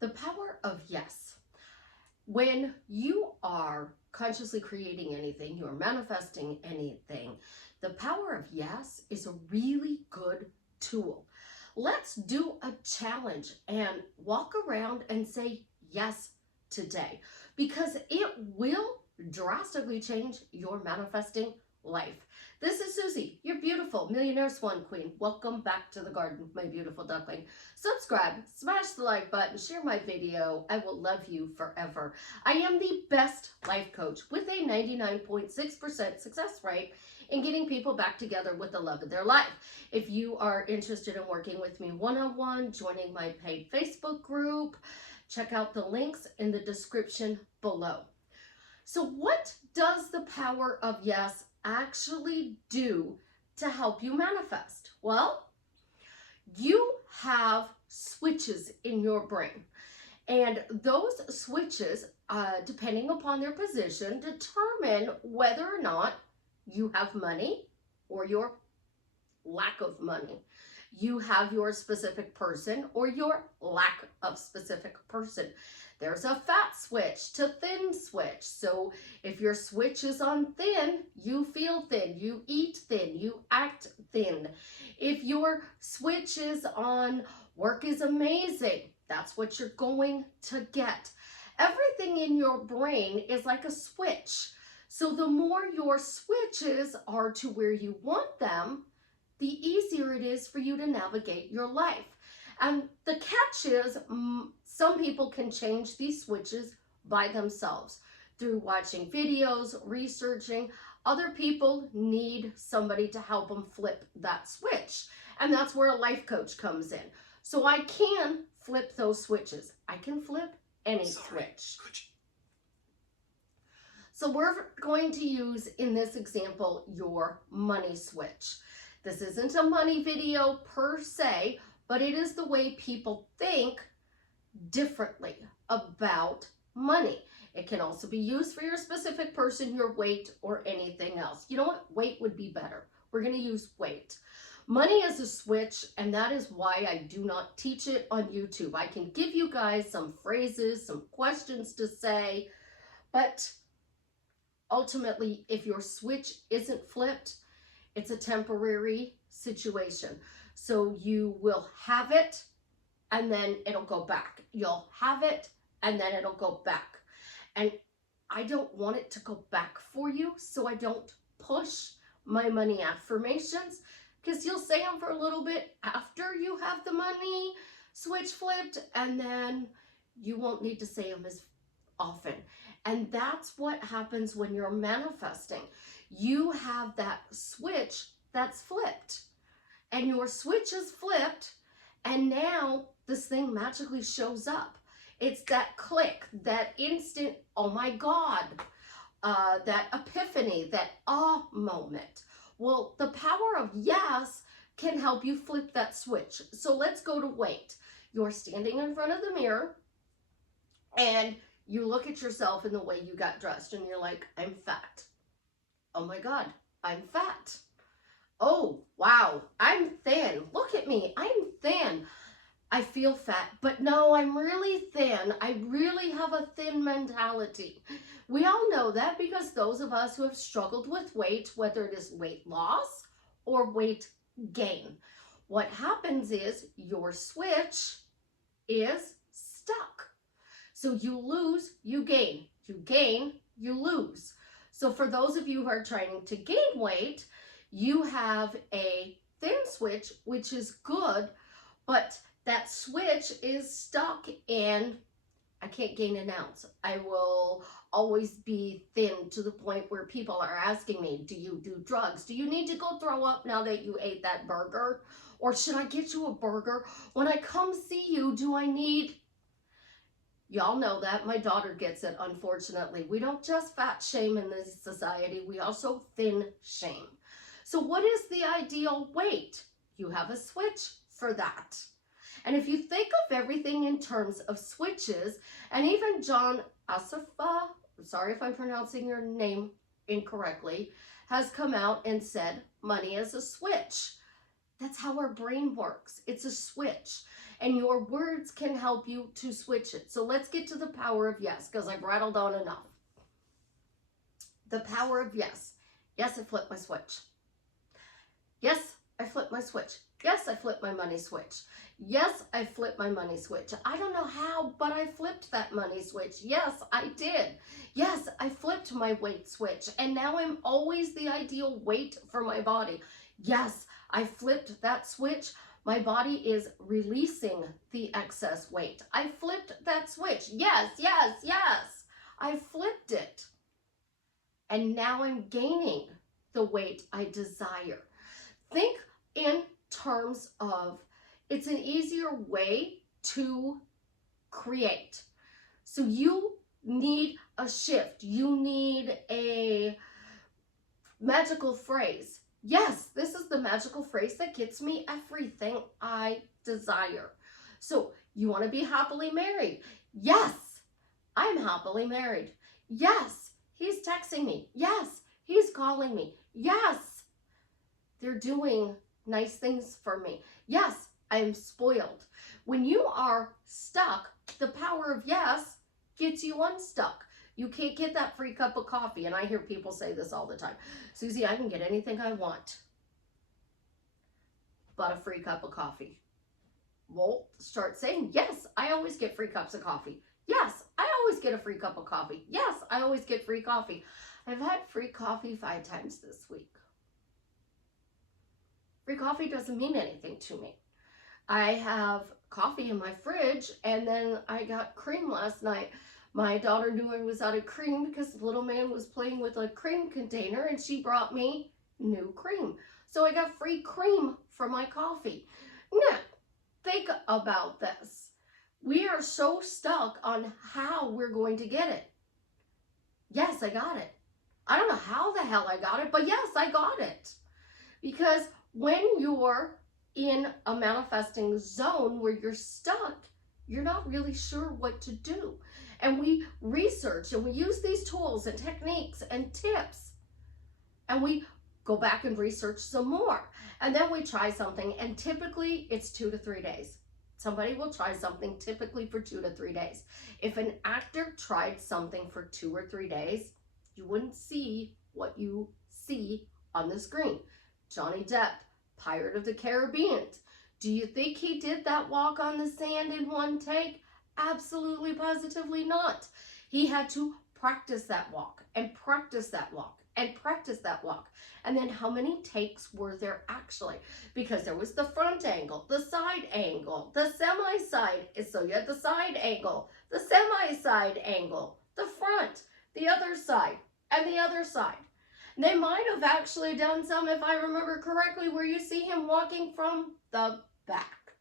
The power of yes. When you are consciously creating anything, you're manifesting anything, the power of yes is a really good tool. Let's do a challenge and walk around and say yes today, because it will drastically change your manifesting life. This is Susie, your beautiful millionaire swan queen. Welcome back to the garden, my beautiful duckling. Subscribe, smash the like button, share my video. I will love you forever. I am the best life coach with a 99.6% success rate in getting people back together with the love of their life. If you are interested in working with me one-on-one, joining my paid Facebook group, check out the links in the description below. So what does the power of yes actually do to help you manifest? Well, you have switches in your brain, and those switches, depending upon their position, determine whether or not you have money or your lack of money. You have your specific person or your lack of specific person. There's a fat switch to thin switch. So if your switch is on thin, you feel thin, you eat thin, you act thin. If your switch is on work is amazing, that's what you're going to get. Everything in your brain is like a switch. So the more your switches are to where you want them, the easier it is for you to navigate your life. And the catch is, some people can change these switches by themselves through watching videos, researching. Other people need somebody to help them flip that switch. And that's where a life coach comes in. So I can flip those switches. I can flip any switch. So we're going to use, in this example, your money switch. This isn't a money video per se, but it is the way people think differently about money. It can also be used for your specific person, your weight, or anything else. You know what? Weight would be better. We're going to use weight. Money is a switch, and that is why I do not teach it on YouTube. I can give you guys some phrases, some questions to say, but ultimately, if your switch isn't flipped, it's a temporary situation. So you will have it and then it'll go back. You'll have it and then it'll go back. And I don't want it to go back for you, so I don't push my money affirmations, because you'll say them for a little bit after you have the money switch flipped, and then you won't need to say them as often. And that's what happens when you're manifesting. You have that switch that's flipped, and your switch is flipped, and now this thing magically shows up. It's that click, that instant, oh my God, that epiphany, that ah moment. Well, the power of yes can help you flip that switch. So let's go to weight. You're standing in front of the mirror and you look at yourself in the way you got dressed and you're like, I'm fat. Oh my God, I'm fat. Oh, wow, I'm thin. Look at me, I'm thin. I feel fat, but no, I'm really thin. I really have a thin mentality. We all know that, because those of us who have struggled with weight, whether it is weight loss or weight gain, what happens is your switch is stuck. So you lose, you gain, you lose. So for those of you who are trying to gain weight, you have a thin switch, which is good, but that switch is stuck in, I can't gain an ounce. I will always be thin, to the point where people are asking me, do you do drugs? Do you need to go throw up now that you ate that burger? Or should I get you a burger? When I come see you, do I need... Y'all know that. My daughter gets it, unfortunately. We don't just fat shame in this society. We also thin shame. So what is the ideal weight? You have a switch for that. And if you think of everything in terms of switches, and even John Asafa, sorry if I'm pronouncing your name incorrectly, has come out and said money is a switch. That's how our brain works. It's a switch. And your words can help you to switch it. So let's get to the power of yes, because I've rattled on enough. The power of yes. Yes, I flipped my switch. Yes, I flipped my switch. Yes, I flipped my money switch. Yes, I flipped my money switch. I don't know how, but I flipped that money switch. Yes, I did. Yes, I flipped my weight switch. And now I'm always the ideal weight for my body. Yes, I flipped that switch. My body is releasing the excess weight. I flipped that switch. Yes, yes, yes. I flipped it. And now I'm gaining the weight I desire. Think in terms of it's an easier way to create. So you need a shift. You need a magical phrase. Yes, this is the magical phrase that gets me everything I desire. So you want to be happily married? Yes, I'm happily married. Yes, he's texting me. Yes, he's calling me. Yes, they're doing nice things for me. Yes, I'm spoiled. When you are stuck, the power of yes gets you unstuck. You can't get that free cup of coffee. And I hear people say this all the time. Susie, I can get anything I want but a free cup of coffee. Well, start saying, yes, I always get free cups of coffee. Yes, I always get a free cup of coffee. Yes, I always get free coffee. I've had free coffee 5 times this week. Free coffee doesn't mean anything to me. I have coffee in my fridge, and then I got cream last night. My daughter knew I was out of cream because the little man was playing with a cream container, and she brought me new cream. So I got free cream for my coffee. Now, think about this. We are so stuck on how we're going to get it. Yes, I got it. I don't know how the hell I got it, but yes, I got it. Because when you're in a manifesting zone where you're stuck, you're not really sure what to do. And we research and we use these tools and techniques and tips, and we go back and research some more. And then we try something, and typically it's 2 to 3 days. Somebody will try something typically for 2 to 3 days. If an actor tried something for 2 or 3 days, you wouldn't see what you see on the screen. Johnny Depp, Pirate of the Caribbean. Do you think he did that walk on the sand in one take? Absolutely, positively not. He had to practice that walk and practice that walk and practice that walk. And then how many takes were there actually? Because there was the front angle, the side angle, the semi-side. So you had the side angle, the semi-side angle, the front, the other side, and the other side. They might have actually done some, if I remember correctly, where you see him walking from the back.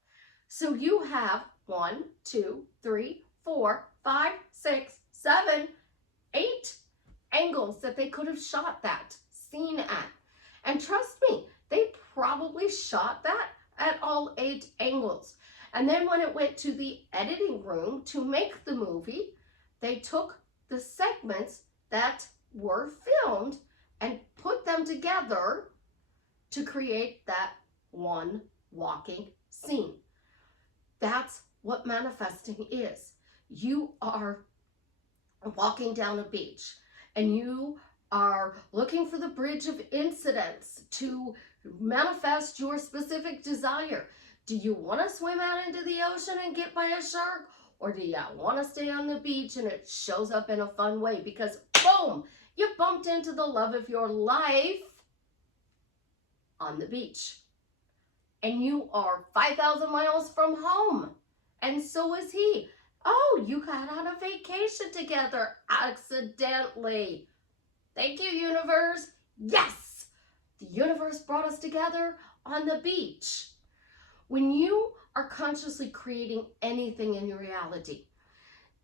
So you have 1, 2, 3, 4, 5, 6, 7, 8 angles that they could have shot that scene at. And trust me, they probably shot that at all 8 angles. And then when it went to the editing room to make the movie, they took the segments that were filmed and put them together to create that one walking scene. That's what manifesting is. You are walking down a beach and you are looking for the bridge of incidents to manifest your specific desire. Do you want to swim out into the ocean and get by a shark? Or do you want to stay on the beach and it shows up in a fun way? Because boom, you bumped into the love of your life on the beach. And you are 5,000 miles from home. And so is he. Oh, you got on a vacation together accidentally. Thank you, universe. Yes, the universe brought us together on the beach. When you are consciously creating anything in your reality,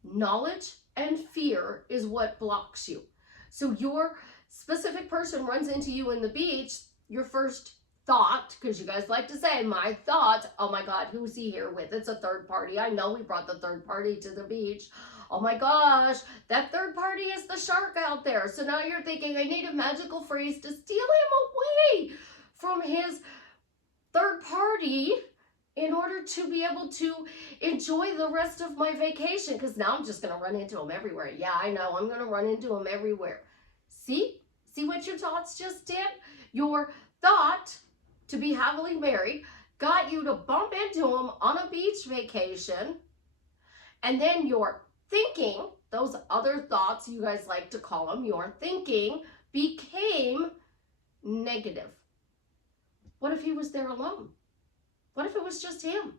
knowledge and fear is what blocks you. So your specific person runs into you in the beach, your first thought, because you guys like to say, my thought, oh my God, who's he here with? It's a third party. I know we brought the third party to the beach. Oh my gosh, that third party is the shark out there. So now you're thinking, I need a magical phrase to steal him away from his third party in order to be able to enjoy the rest of my vacation, because now I'm just going to run into them everywhere. Yeah, I know, I'm going to run into them everywhere. See what your thoughts just did? Your thought to be happily married got you to bump into them on a beach vacation, and then your thinking, those other thoughts you guys like to call them, your thinking became negative. What if he was there alone? What if it was just him?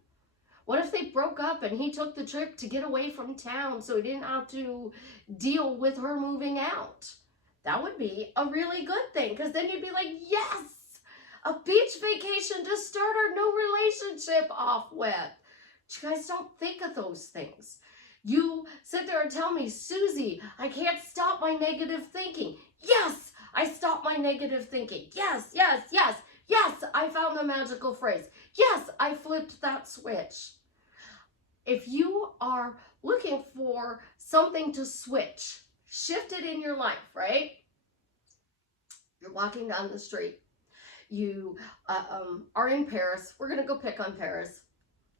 What if they broke up and he took the trip to get away from town so he didn't have to deal with her moving out? That would be a really good thing, because then you'd be like, yes, a beach vacation to start our new relationship off with. But you guys don't think of those things. You sit there and tell me, Susie, I can't stop my negative thinking. Yes, I stopped my negative thinking. Yes, yes, yes, yes, I found the magical phrase. Yes, I flipped that switch. If you are looking for something to switch, shift it in your life, right? You're walking down the street. You are in Paris. We're going to go pick on Paris.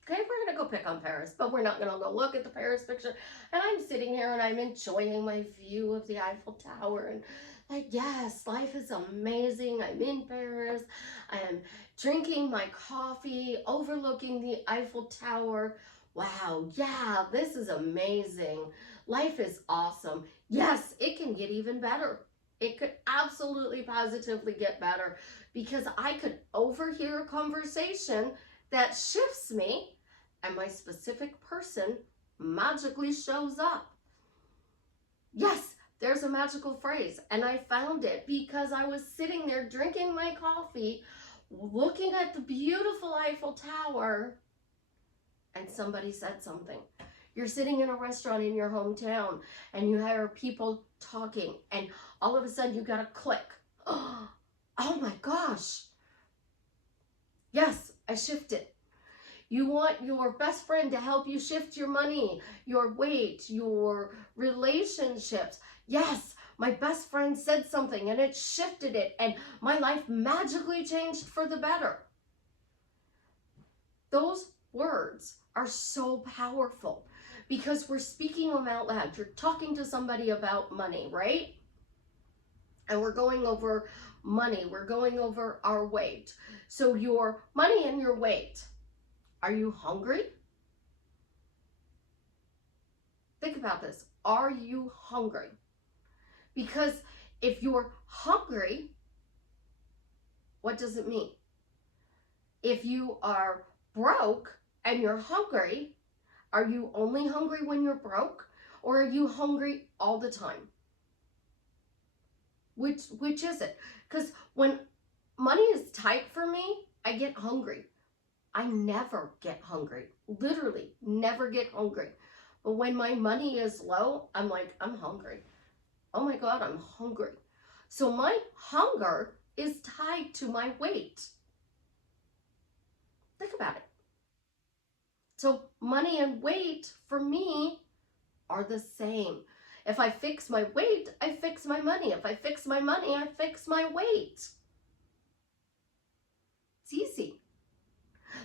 Okay, we're going to go pick on Paris, but we're not going to go look at the Paris picture. And I'm sitting here and I'm enjoying my view of the Eiffel Tower. And like, yes, life is amazing. I'm in Paris. I am drinking my coffee, overlooking the Eiffel Tower. Wow, yeah, this is amazing. Life is awesome. Yes, it can get even better. It could absolutely positively get better, because I could overhear a conversation that shifts me and my specific person magically shows up. Yes, there's a magical phrase, and I found it because I was sitting there drinking my coffee, looking at the beautiful Eiffel Tower, and somebody said something. You're sitting in a restaurant in your hometown and you hear people talking, and all of a sudden you got a click. Oh my gosh. Yes, I shifted. You want your best friend to help you shift your money, your weight, your relationships. Yes, my best friend said something and it shifted it, and my life magically changed for the better. Those words are so powerful because we're speaking them out loud. You're talking to somebody about money, right? And we're going over money. We're going over our weight. So your money and your weight. Are you hungry? Think about this. Are you hungry? Because if you're hungry, what does it mean? If you are broke and you're hungry, are you only hungry when you're broke, or are you hungry all the time? Which is it? Because when money is tight for me, I get hungry. I never get hungry. Literally, never get hungry. But when my money is low, I'm like, I'm hungry. Oh my God, I'm hungry. So my hunger is tied to my weight. Think about it. So money and weight for me are the same. If I fix my weight, I fix my money. If I fix my money, I fix my weight. It's easy.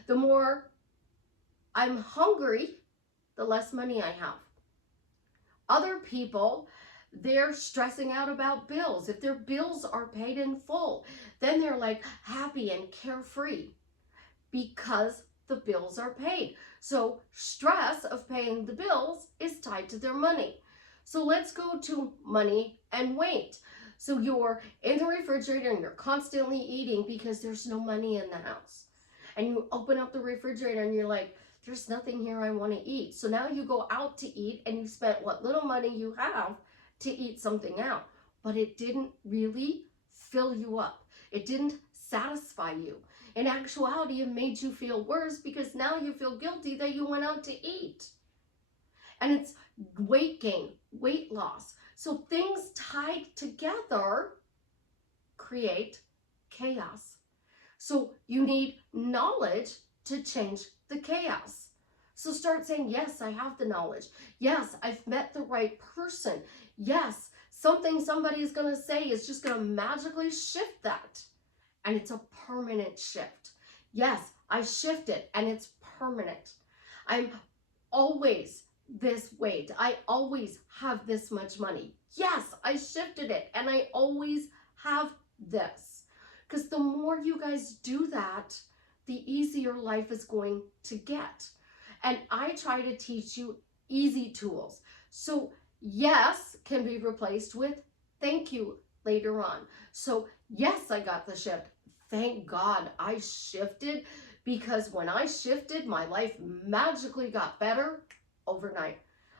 The more I'm hungry, the less money I have. Other people, they're stressing out about bills. If their bills are paid in full, then they're like happy and carefree because the bills are paid. So stress of paying the bills is tied to their money. So let's go to money and weight. So you're in the refrigerator and you're constantly eating because there's no money in the house. And you open up the refrigerator and you're like, there's nothing here I want to eat. So now you go out to eat and you spent what little money you have to eat something out. But it didn't really fill you up. It didn't satisfy you. In actuality, it made you feel worse because now you feel guilty that you went out to eat. And it's weight gain, weight loss. So things tied together create chaos. So you need knowledge to change the chaos. So start saying, yes, I have the knowledge. Yes, I've met the right person. Yes, something somebody is going to say is just going to magically shift that. And it's a permanent shift. Yes, I shifted and it's permanent. I'm always this weight. I always have this much money. Yes, I shifted it and I always have this. Because the more you guys do that, the easier life is going to get. And I try to teach you easy tools. So yes can be replaced with thank you later on. So yes, I got the shift. Thank God I shifted, because when I shifted, my life magically got better overnight.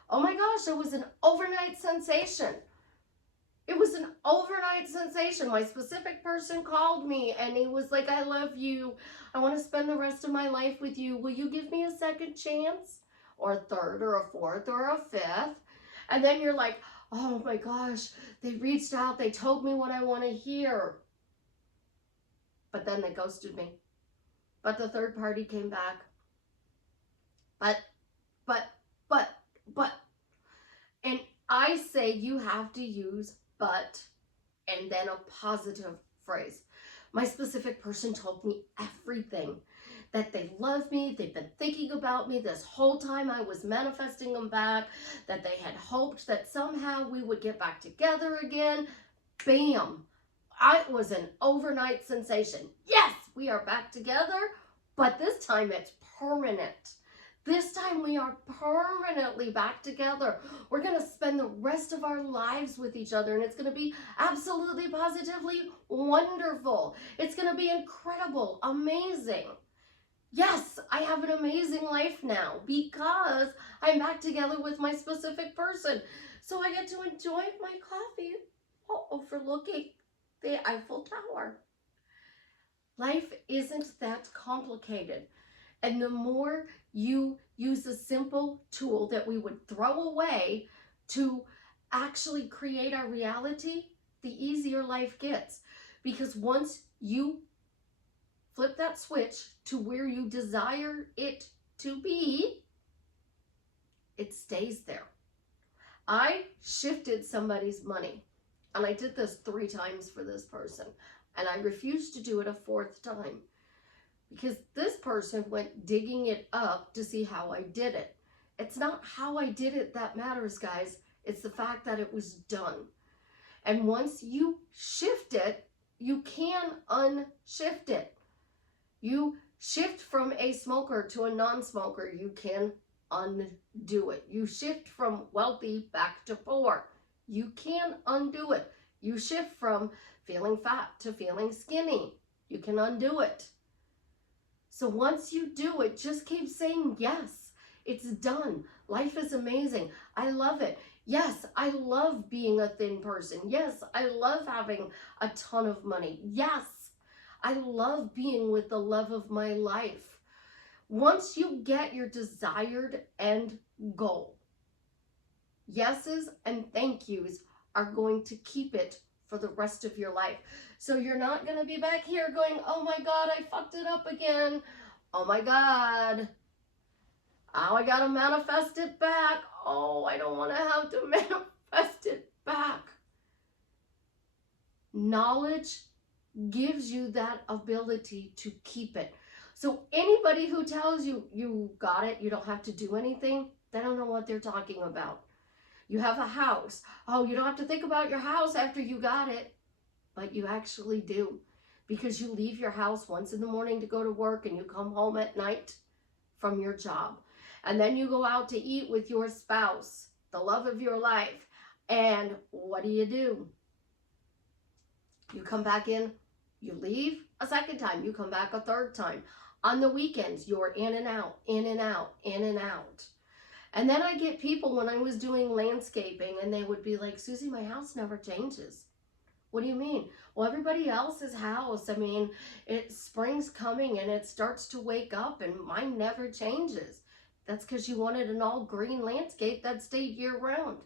Oh my gosh, it was an overnight sensation. It was an overnight sensation. My specific person called me and he was like, I love you. I want to spend the rest of my life with you. Will you give me a second chance? Or a third or a fourth or a fifth? And then you're like, oh my gosh, they reached out. They told me what I want to hear. But then they ghosted me. But the third party came back. But. And I say you have to use but and then a positive phrase. My specific person told me everything. That they love me, they've been thinking about me this whole time I was manifesting them back, that they had hoped that somehow we would get back together again. Bam! It was an overnight sensation. Yes, we are back together, but this time it's permanent. This time we are permanently back together. We're going to spend the rest of our lives with each other, and it's going to be absolutely positively wonderful. It's going to be incredible, amazing. Yes, I have an amazing life now because I'm back together with my specific person. So I get to enjoy my coffee overlooking the Eiffel Tower. Life isn't that complicated. And the more you use a simple tool that we would throw away to actually create our reality, the easier life gets. Because once you flip that switch to where you desire it to be, it stays there. I shifted somebody's money, and I did this 3 times for this person, and I refused to do it a 4th time. Because this person went digging it up to see how I did it. It's not how I did it that matters, guys. It's the fact that it was done. And once you shift it, you can unshift it. You shift from a smoker to a non-smoker, you can undo it. You shift from wealthy back to poor, you can undo it. You shift from feeling fat to feeling skinny, you can undo it. So once you do it, just keep saying yes. It's done. Life is amazing. I love it. Yes, I love being a thin person. Yes, I love having a ton of money. Yes, I love being with the love of my life. Once you get your desired end goal, yeses and thank yous are going to keep it for the rest of your life. So you're not going to be back here going, oh my God, I fucked it up again. Oh my God. Oh, I got to manifest it back. Oh, I don't want to have to manifest it back. Knowledge gives you that ability to keep it. So anybody who tells you you got it, you don't have to do anything, they don't know what they're talking about. You have a house. Oh, you don't have to think about your house after you got it. But you actually do. Because you leave your house once in the morning to go to work and you come home at night from your job. And then you go out to eat with your spouse, the love of your life. And what do? You come back in, you leave a second time, you come back a third time. On the weekends, you're in and out, in and out, in and out. And then I get people when I was doing landscaping and they would be like, Susie, my house never changes. What do you mean? Well, everybody else's house, I mean, spring's coming and it starts to wake up and mine never changes. That's because you wanted an all green landscape that stayed year round.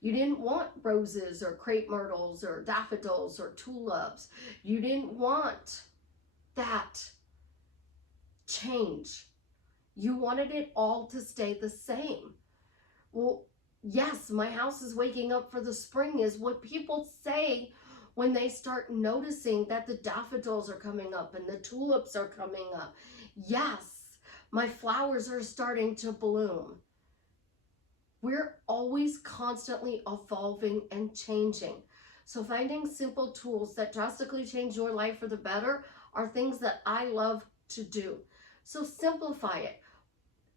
You didn't want roses or crepe myrtles or daffodils or tulips. You didn't want that change. You wanted it all to stay the same. Well, yes, my house is waking up for the spring is what people say when they start noticing that the daffodils are coming up and the tulips are coming up. Yes, my flowers are starting to bloom. We're always constantly evolving and changing. So finding simple tools that drastically change your life for the better are things that I love to do. So simplify it.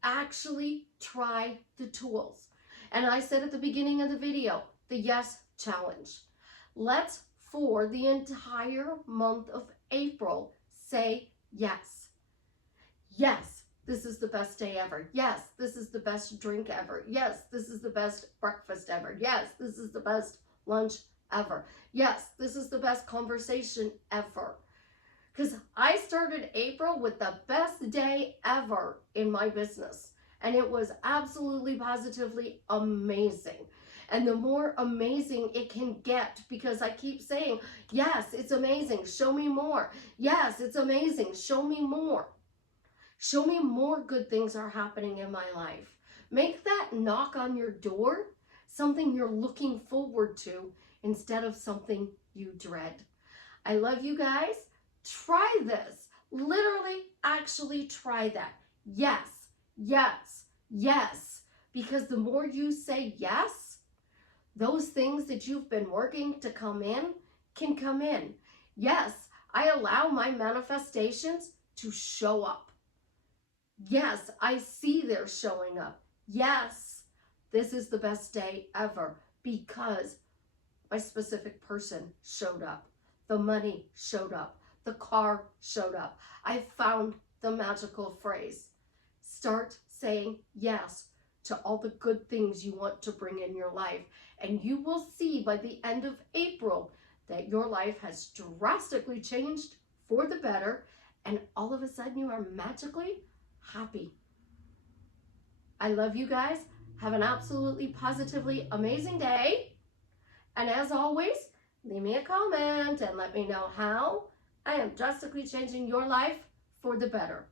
Actually try the tools. And I said at the beginning of the video, the yes challenge. Let's, for the entire month of April, say yes. Yes, this is the best day ever. Yes, this is the best drink ever. Yes, this is the best breakfast ever. Yes, this is the best lunch ever. Yes, this is the best conversation ever. Because I started April with the best day ever in my business. And it was absolutely positively amazing. And the more amazing it can get, because I keep saying, yes, it's amazing. Show me more. Yes, it's amazing. Show me more. Show me more good things are happening in my life. Make that knock on your door something you're looking forward to instead of something you dread. I love you guys. Try this. Literally, actually try that. Yes, yes, yes. Because the more you say yes, those things that you've been working to come in can come in. Yes, I allow my manifestations to show up. Yes, I see they're showing up. Yes, this is the best day ever because my specific person showed up. The money showed up. The car showed up. I found the magical phrase. Start saying yes to all the good things you want to bring in your life. And you will see by the end of April that your life has drastically changed for the better. And all of a sudden you are magically happy. I love you guys. Have an absolutely positively amazing day. And as always, leave me a comment and let me know how I am drastically changing your life for the better.